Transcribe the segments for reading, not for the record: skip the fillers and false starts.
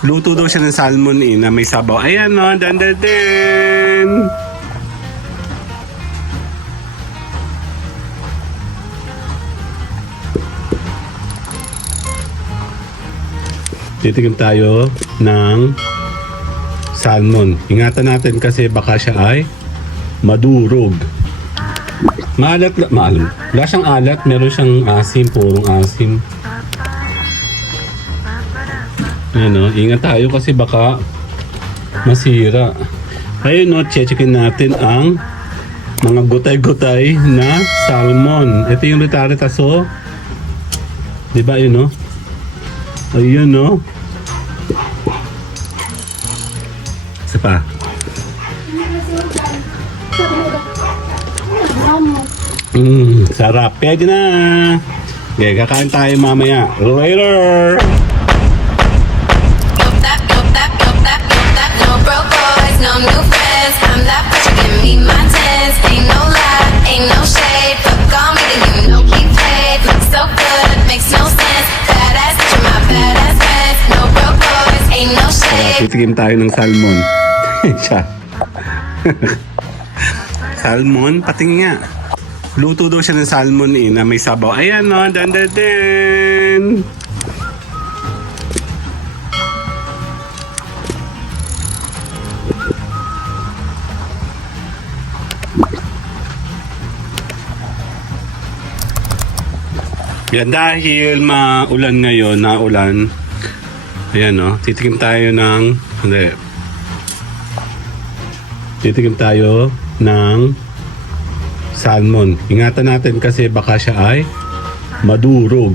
Luto daw siya ng salmon na may sabaw. Ayan o, dandadin! Titigim tayo ng salmon. Ingatan natin kasi baka siya ay madurog. Maalat, wala siyang alat, meron siyang asim, purong asim. Ayan o, ingat tayo kasi baka masira. Ayun o, checkin natin ang mga gutay-gutay na salmon. Ito yung Ritaritas o. Diba yun o? Ayun o. Isa pa. Sarap. Pwede na. Okay, kakain tayo mamaya. Later! No broke boys, no new friends. I'm that bitch, you give me my tens. Ain't no lie, ain't no shade. Fuck all me, then you know we played. Looks so good, makes no sense. Badass bitch, you're my badass friends. No broke boys, ain't no shade. Titigim tayo ng salmon. Siya. Salmon? Pating nga. Luto daw siya ng salmon na may sabaw. Ayan o, dandadin! Yan, dahil maulan ngayon, naulan. Ayan o, titikim tayo ng... Hindi. Titikim tayo ng salmon. Ingatan natin kasi baka siya ay madurog.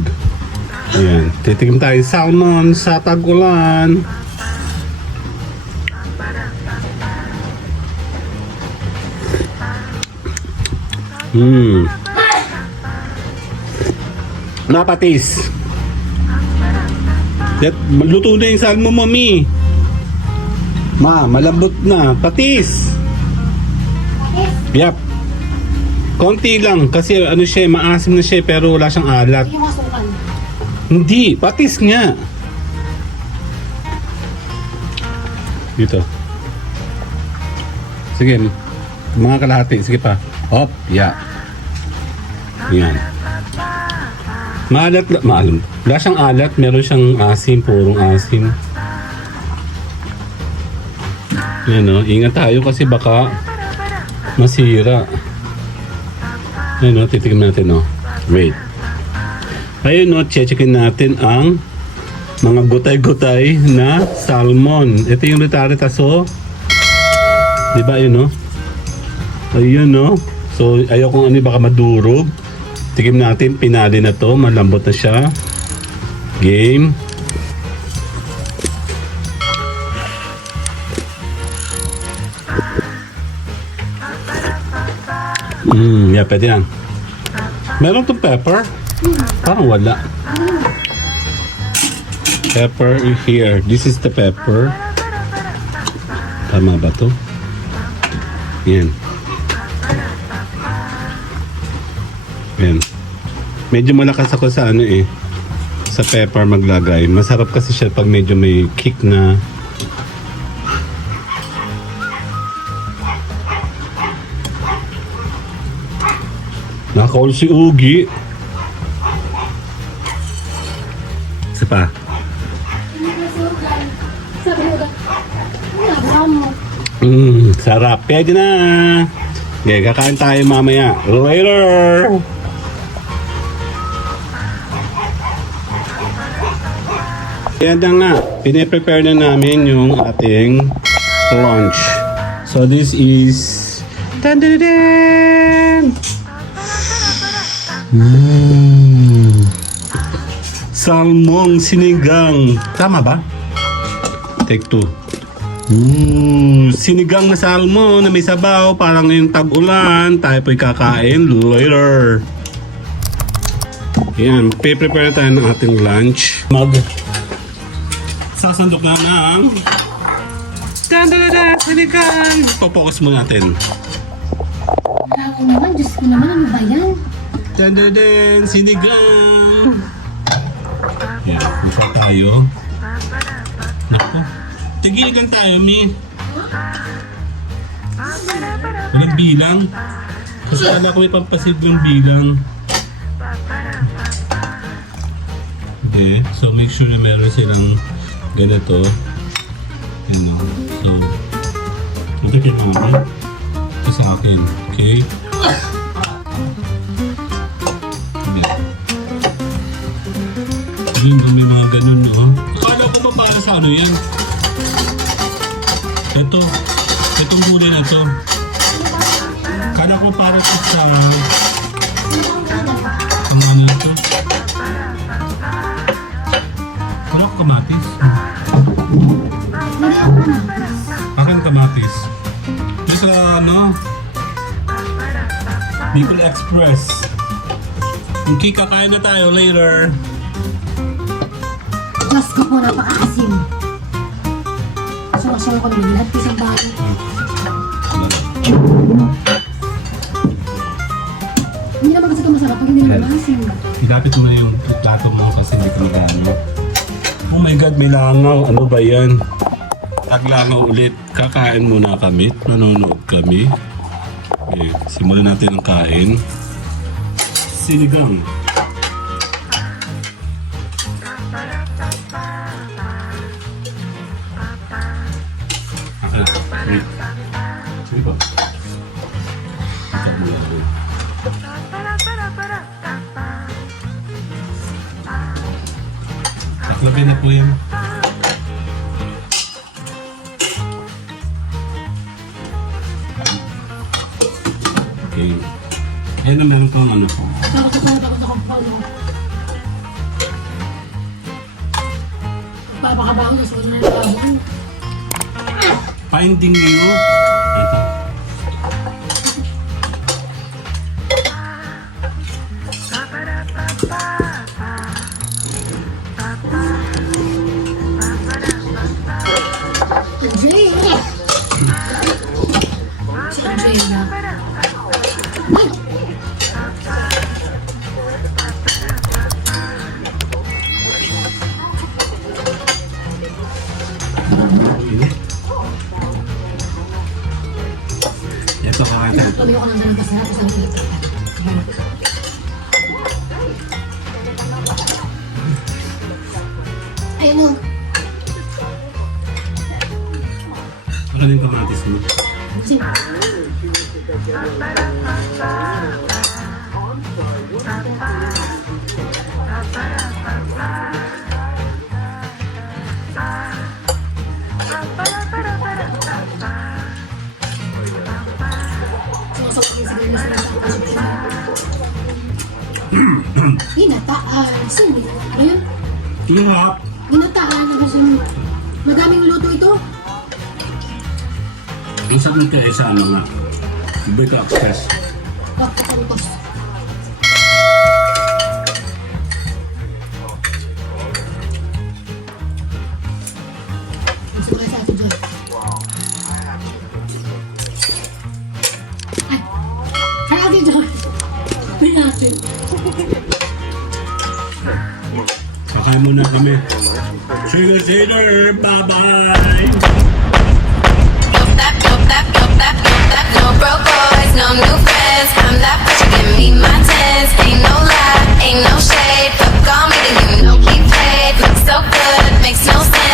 Ayan. Titikim tayo salmon sa tag-ulan. Napatis. Luto na yung salmon, mami. Ma, malambot na. Patis. Yap. Konti lang kasi ano siya, maasim na siya pero wala siyang alat. Yung masukan. Hindi, patis nga. Dito. Sige, mga kalahati. Sige pa. Hop, yeah. Yan. Maalat, wala siyang alat, meron siyang asim, purong asim. Yan o, ingat tayo kasi baka masira. Ayun o, titikim natin o. Wait. Ayun o, checkin natin ang mga gutay-gutay na salmon. Ito yung Ritaritas o. Diba yun o? Ayun o. So, ayaw kung ano baka madurog. Tikim natin, pinali na to. Malambot na siya. Game. Yeah, pwede yan. Meron tong pepper? Parang wala. Pepper here. This is the pepper. Tama ba to? Yan. Yan. Medyo malakas ako sa ano sa pepper maglagay. Masarap kasi siya pag medyo may kick na. Nakakaul si Ugi. Isa pa. Sarap. Pwede na. Okay, kakain tayo mamaya. Later! Yan na nga. Pine-prepare na namin yung ating lunch. So this is... Tan-dan-dan! Salmon sinigang. Tama ba? Take two. Sinigang na salmon na may sabaw. Parang yung tag-ulan. Tayo po'y kakain later. Yan. Prepare tayo ng ating lunch. Sasandok na ng sinigang. Popokus mo natin. Ako naman, Diyos ko naman, ano ba yan? Tandaan, sinigang. Yan, isa tayo. Naku, Tigilan tayo, Mi. Walang bilang. Kasi kala ko may pampasid yung bilang. Okay, so make sure na meron silang ganito. Yan o. So, ito kay mama. Ito sa akin. Okay? Yun, may mga ganun, no? Akala ko pa para sa ano yan? Ito. Itong gulay na to. Akala ko para to sa... Ang ano na to? Wala ko kamatis. Akin kamatis. Yung sa ano? Bicol Express. Okay, kakain na tayo later. Diyos ko po, napakaasim. Sumasama ko naman lahat isang bago. Hindi naman kasi ito masarap pag hindi naman maasim. Ilapit mo na yung plato mo kasi hindi ka magano. Oh my God, may langaw. Ano ba yan? Taglangaw ulit. Kakain muna kami. Nanonood kami. Okay, simulan natin ang kain. Sinigang. Wait. Sige pa. Ito muna ako. Ako na po yan. Okay. Yan ang meron pang ano. Takot sa kapal mo. Papakabangon, gusto ko na nagkabon. Finding you. Ito. Jay! Si Jay na. Ay! Ito kakain. Tuloy ako ng ganun kasarap sa ulit. Ay, ano? Ano yung kamatis mo? Kasi, Ginataan. Sino? Ano yun? Lahap. Ginataan. Ano sino? Madaming luto ito. Ang sakit ka sa ano nga. Bicol Express. Pagkakalutos. Gusto ko sa ato dyan. Ay! Ay, ate dyan! Pinati. Kakain muna kami. See you later. Bye-bye. No broke boys, no new friends. I'm that bitch, you give me my tens. Ain't no lie, ain't no shade. Fuck all me, then you know we paid. Look so good, makes no sense.